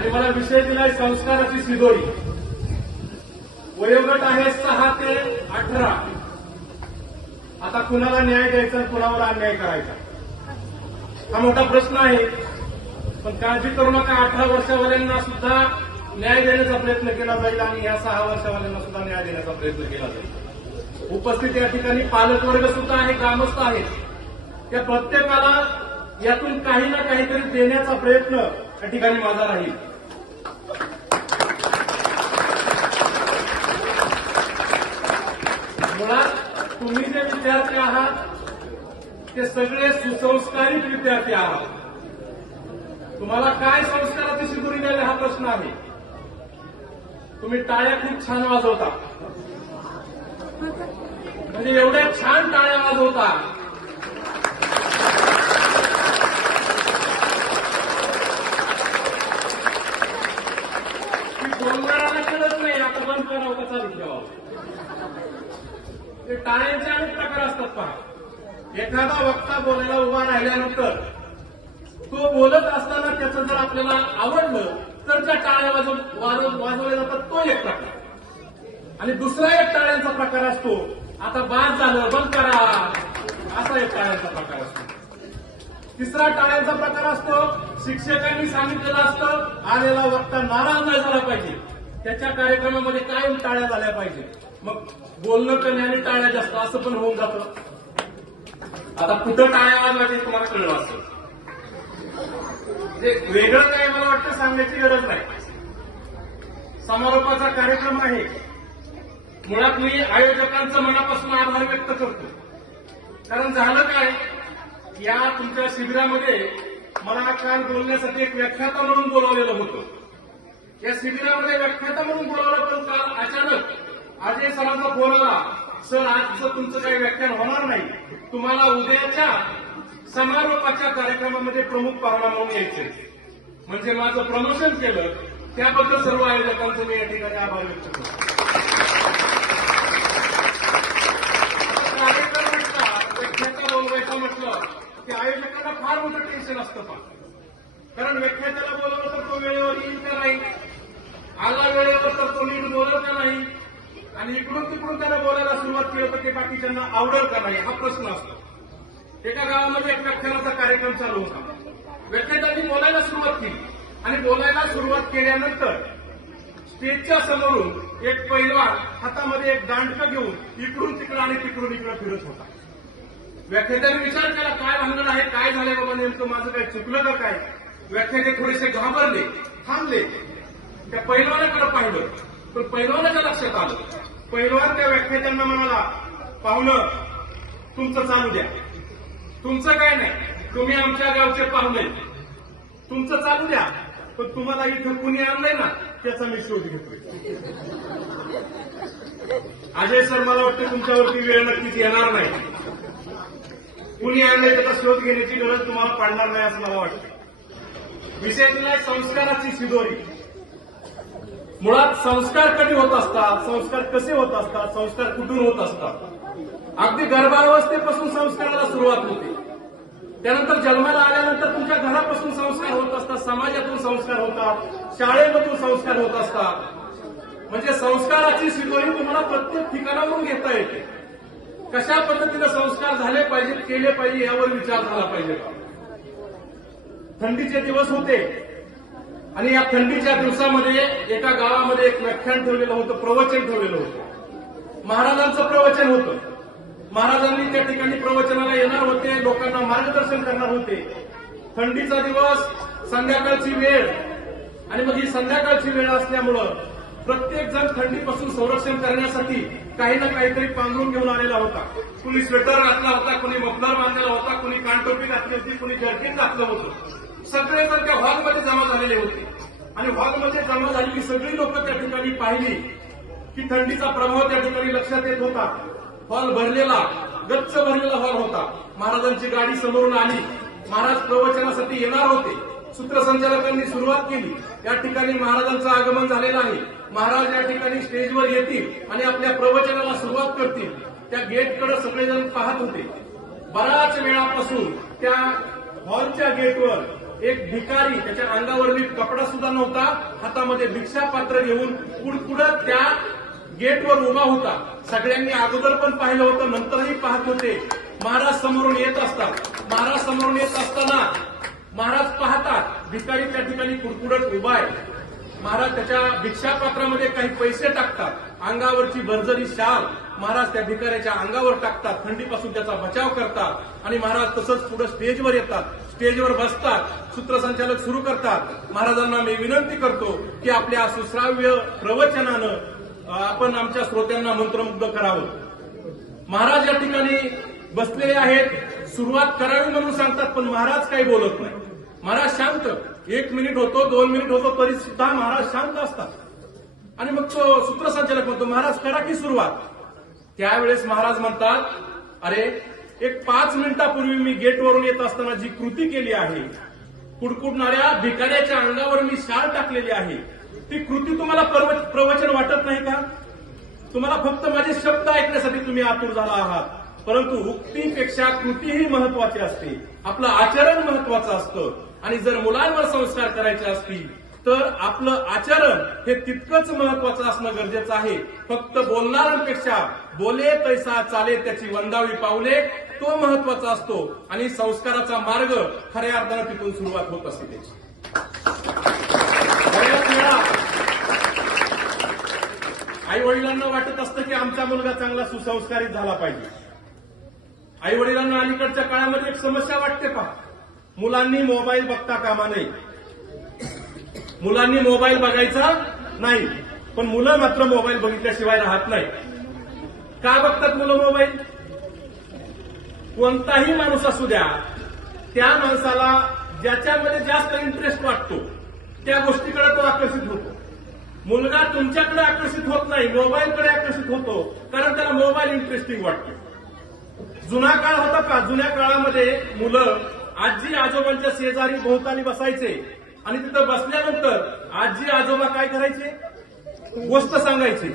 आणि मला विषय दिलाय संस्काराची शिदोरी. वयोगट आहे 6 ते 18. आता कुणाला न्याय द्यायचा, कुणावर अन्याय करायचा, हा मोठा प्रश्न आहे. पण काळजी करू नका, 18 वर्षावाल्यांना सुद्धा न्याय देण्याचा प्रयत्न केला जाईल आणि या 6 वर्षावाल्यांना सुद्धा न्याय देण्याचा प्रयत्न केला जाईल. उपस्थित या ठिकाणी पालकवर्ग सुद्धा आहे, ग्रामस्थ आहेत. त्या प्रत्येकाला यातून काही ना काहीतरी देण्याचा प्रयत्न या ठिकाणी माझा राहील. मुळात तुम्ही जे विद्यार्थी आहात ते सगळे सुसंस्कारित विद्यार्थी आहात. तुम्हाला काय संस्काराची शिदोरी द्यावी हा प्रश्न आहे. तुम्ही टाळ्या खूप छान वाजवता, म्हणजे एवढ्या छान टाळ्या वाजवता की बोलणाऱ्याला कळत नाही आता बंद करावं का चालू ठेवावं. ते टाळ्यांचे अनेक प्रकार असतात. पहा, एखादा वक्ता बोलायला उभा राहिल्यानंतर तो बोलत असताना त्याचं जर आपल्याला आवडलं तर त्या टाळ्या वाजवल्या जातात, तो एक प्रकार. आणि दुसरा एक टाळ्यांचा प्रकार असतो, आता बाद झालं बंद करा, असा एक टाळ्यांचा प्रकार असतो. तिसरा टाळ्यांचा प्रकार असतो, शिक्षकांनी सांगितलेलं असतं आलेला वक्ता नाराज नाही झाला पाहिजे, त्याच्या कार्यक्रमामध्ये कायम टाळ्या झाल्या पाहिजे. मग बोलणं कमी आणि टाळ्या जास्त असं पण होऊन जातं. आता कुठं टाळ्या वाजवायचे तुम्हाला कळलं असेल. वेगळं काय मला वाटतं सांगण्याची गरज नाही. समारोपाचा कार्यक्रम आहे. मुळात मी आयोजकांचं मनापासून आभार व्यक्त करतो. कारण झालं काय, या तुमच्या शिबिरामध्ये मला काल बोलण्यासाठी एक व्याख्याता म्हणून बोलावलेलं होतं. या शिबिरामध्ये व्याख्याता म्हणून बोलावलं, पण काल अचानक अजय सरांचा फोन आला, सर आजचं तुमचं काही व्याख्यान होणार नाही, तुम्हाला उद्याच्या समारोपाच्या कार्यक्रमामध्ये प्रमुख पाहुणा म्हणून यायचंय. म्हणजे माझं प्रमोशन केलं, त्याबद्दल सर्व आयोजकांचं मी या ठिकाणी आभार व्यक्त करतो. कार्यक्रम व्याख्याता बोलवायचं म्हटलं की आयोजकांना फार मोठं टेन्शन असतं. कारण व्याख्यात्याला बोलवलं तर तो वेळेवर येईल का नाही, आला वेळेवर तर तो नीट बोलल का नाही, आणि इकडून तिकडून त्याला बोलायला सुरुवात केलं तर ते बाकीच्यांना आवडेल का नाही, हा प्रश्न असतो. एका गावामध्ये एक व्याख्यानाचा कार्यक्रम चालू होता. व्याख्यात्यांनी बोलायला सुरुवात केली आणि बोलायला सुरुवात केल्यानंतर स्टेजच्या समोरून एक पैलवान हातामध्ये एक दांडकं घेऊन इकडून तिकडं आणि तिकडून इकडं फिरत होता. व्याख्यात्याने विचार केला काय भानगड आहे, काय झालंय बाबा, नेमकं माझं काय चुकलं का काय. व्याख्याते थोडेसे घाबरले, थांबले, त्या पैलवानाकडे पाहिलं, पण पैलवानाच्या लक्षात आलं. पैलवान त्या व्याख्यात्यांना म्हणाला, पाहुणं तुमचं चालू द्या, तुमचं काय नाही, तुम्ही आमच्या गावचे पाहुणे, तुमचं चालू द्या, पण तुम्हाला इथं कुणी आणलंय ना त्याचा मी शोध घेतोय. अजय सर, मला वाटतं तुमच्यावरती वेळ नक्कीच येणार नाही. कुणी आणलंय त्याचा शोध घेण्याची गरज तुम्हाला पडणार नाही असं मला वाटतं. विषय दिलाय संस्काराची शिदोरी. मुळात संस्कार कधी होत असतात, संस्कार कसे होत असतात, संस्कार कुठून होत असतात. अगदी गर्भावस्थेपासून संस्काराला सुरुवात होते. त्यानंतर जन्माला आल्यानंतर तुमच्या घरापासून संस्कार होत असतात, समाजातून संस्कार होतात, शाळेमधून संस्कार होत असतात. म्हणजे संस्काराची शिदोरी तुम्हाला प्रत्येक ठिकाणावरून घेता येते. कशा पद्धतीने संस्कार झाले पाहिजेत, केले पाहिजे यावर विचार झाला पाहिजे. थंडीचे दिवस होते आणि या थंडीच्या दिवसामध्ये एका गावामध्ये एक व्याख्यान ठेवलेलं होतं, प्रवचन ठेवलेलं होतं. महाराजांचं प्रवचन होतं. महाराजांनी त्या ठिकाणी प्रवचनाला येणार होते, लोकांना मार्गदर्शन करणार होते. थंडीचा दिवस, संध्याकाळची वेळ, आणि मग ही संध्याकाळची वेळ असल्यामुळं प्रत्येक जण थंडीपासून संरक्षण करण्यासाठी काही ना काहीतरी पांघरून घेऊन आलेला होता. कुणी स्वेटर घातला होता, कुणी मफलर बांधलेला होता, कुणी कानटोपी घातली होती, कुणी जर्किन घातलं होतं. सगळेजण त्या हॉलमध्ये जमा झालेले होते आणि हॉलमध्ये जमा झालेली सगळी लोक त्या ठिकाणी पाहिली की थंडीचा प्रभाव त्या ठिकाणी लक्षात येत होता. हॉल भरलेला, गच्च भरलेला हॉल होता. महाराजांची गाडी समोरून आली, महाराज प्रवचनासाठी येणार होते. सूत्रसंचालकांनी सुरुवात केली. या ठिकाणी महाराजांचं आगमन झालेलं आहे. महाराज या ठिकाणी स्टेजवर येतील आणि आपल्या प्रवचनाला सुरुवात करतील. त्या गेटकडे सगळेजण पाहत होते. बराच वेळापासून त्या हॉलच्या गेटवर एक भिकारी, त्याच्या अंगावर नीट कपडा सुद्धा नव्हता, हातामध्ये भिक्षा पात्र घेऊन कुडकुडत त्या गेटवर उभा होता. सगळ्यांनी अगोदर पण पाहिलं होतं, नंतरही पाहत होते. महाराज समोरून येत असतात. महाराज समोरून येत असताना महाराज पाहतात भिकारी त्या ठिकाणी कुडकुडत उभा आहे. महाराज त्याच्या भिक्षा पात्रामध्ये काही पैसे टाकतात. अंगावरची भरजरी शाल महाराज त्या भिकाऱ्याच्या अंगावर टाकतात. थंडीपासून त्याचा बचाव करतात आणि महाराज तसंच पुढे स्टेजवर येतात. स्टेजवर बसतात. सूत्रसंचालक सुरू करतात. महाराजांना मी विनंती करतो की आपल्या सुश्राव्य प्रवचनानं आपण आमच्या श्रोत्यांना मंत्रमुग्ध करावं. महाराज या ठिकाणी बसलेले आहेत. सुरुवात करावी म्हणून सांगतात, पण महाराज काही बोलत नाही. महाराज शांत. 1 मिनिट होतो, 2 मिनिट होतो, तरी सुद्धा महाराज शांत असतात. आणि मग तो सूत्रसंचालक म्हणतो, महाराज करा की सुरुवात. त्यावेळेस महाराज म्हणतात, अरे एक 5 मिनिटापूर्वी मी गेटवरून येत असताना जी कृती केली आहे, कुडकुडणाऱ्या भिकाऱ्याच्या अंगावर मी शाल टाकलेली आहे, ती कृती तुम्हाला प्रवचन वाटत नाही का? तुम्हाला फक्त माझे शब्द ऐकण्यासाठी तुम्ही आतुर झाला आहात. परंतु उक्तीपेक्षा कृतीही महत्वाची असते. आपलं आचरण महत्वाचं असतं. आणि जर मुलांवर संस्कार करायचे असतील तर आपलं आचरण हे तितकंच महत्वाचं असणं गरजेचं आहे. फक्त बोलणाऱ्यांपेक्षा बोले तैसा चाले त्याची वंदावी पावले, तो महत्वाचा असतो. आणि संस्काराचा मार्ग खऱ्या अर्थानं तिथून सुरुवात होत असते त्याची. बऱ्याच वेळा आई वडिलांना वाटत असतं की आमचा मुलगा चांगला सुसंस्कारित झाला पाहिजे. आई वडिलांना अलीकडच्या काळामध्ये एक समस्या वाटते पहा. मुलांनी मोबाईल बघता कामा नये. मुलांनी मोबाईल बघायचा नाही, पण मुलं मात्र मोबाईल बघितल्याशिवाय राहत नाही. का बघतात मुलं मोबाईल? कोणताही माणूस असू द्या, त्या माणसाला ज्याच्यामध्ये जास्त इंटरेस्ट वाटतो त्या गोष्टीकडे तो आकर्षित होतो. मुलगा तुमच्याकडे आकर्षित होत नाही, मोबाईलकडे आकर्षित होतो, कारण त्याला मोबाईल इंटरेस्टिंग वाटतो. जुना काळ होता का? जुन्या काळामध्ये मुलं आजी आजोबांच्या शेजारी भोवताली बसायचे आणि तिथं बसल्यानंतर आजी आजोबा काय करायचे? गोष्ट सांगायची.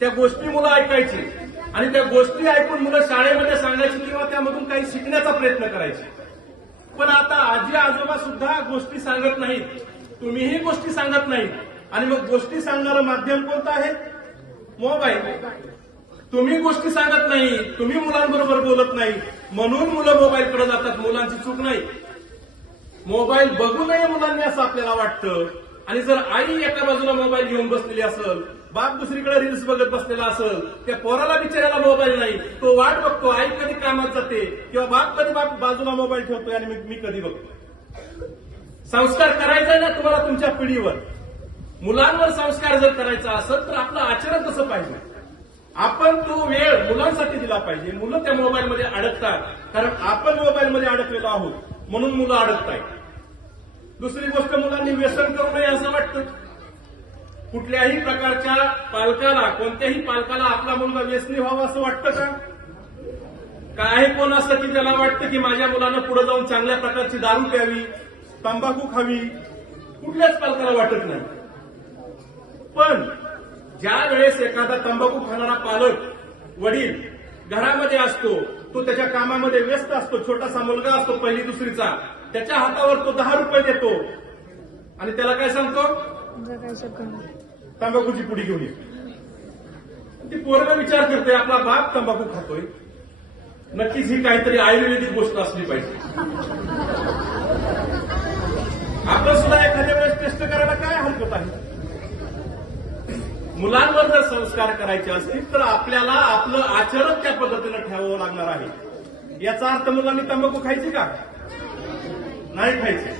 त्या गोष्टी मुलं ऐकायची आणि त्या गोष्टी ऐकून मुलं शाळेमध्ये सांगायची किंवा त्यामधून काही शिकण्याचा प्रयत्न करायचे. पण आता आजी आजोबा सुद्धा गोष्टी सांगत नाहीत, तुम्हीही गोष्टी सांगत नाहीत. आणि मग गोष्टी सांगणारं माध्यम कोणतं आहे? मोबाईल. तुम्ही गोष्टी सांगत नाही, तुम्ही मुलांबरोबर बोलत नाही, म्हणून मुलं मोबाईलकडे जातात. मुलांची चूक नाही. मोबाईल बघू नये मुलांनी असं आपल्याला वाटतं. आणि जर आई एका बाजूला मोबाईल घेऊन बसलेली असेल, बाप दुसरीकडे रील्स बघत बसलेला असेल, त्या पोराला बिचारायला मोबाईल नाही, तो वाट बघतो आई कधी कामात जाते किंवा बाप कधी बाजूला मोबाईल ठेवतोय आणि मी कधी बघतो. संस्कार करायचा ना तुम्हाला तुमच्या पिढीवर. मुलांवर संस्कार जर करायचा असेल तर आपलं आचरण कसं पाहिजे? आपण तो वेळ मुलांसाठी दिला पाहिजे. मुलं त्या मोबाईलमध्ये अडकतात कारण आपण मोबाईलमध्ये अडकलेलो आहोत, म्हणून मुलं अडकतायत. दुसरी गोष्ट, मुलांनी व्यसन करू नये असं वाटतं. कुठल्याही प्रकारच्या पालकाला, कोणत्याही पालकाला आपला मुलगा व्यसनी व्हावा असं वाटतं का? काही कोण असं की त्याला वाटतं की माझ्या मुलानं पुढे जाऊन चांगल्या प्रकारची दारू प्यावी, तंबाखू खावी? कुठल्याच पालकाला वाटत नाही. पण ज्या वेळेस एखादा तंबाखू खाणारा पालक वडील घरामध्ये असतो, तो त्याच्या कामामध्ये व्यस्त असतो, छोटासा मुलगा असतो 1ली 2रीचा, त्याच्या हातावर तो 10 रुपये देतो आणि त्याला काय सांगतो? तंबाखूची पुडी घेऊन ये. ती पोरगा विचार करते आपला बाप तंबाखू खातोय, नक्कीच ही काहीतरी आयुर्वेदिक गोष्ट असली पाहिजे. आपण सुद्धा एखाद्या वेळेस टेस्ट करायला काय हरकत आहे? मुलांवर जर संस्कार करायचे असतील तर आपल्याला आपलं आचरण त्या पद्धतीनं ठेवावं लागणार आहे. याचा अर्थ मुलांनी तंबाखू खायची का? नाही खायची.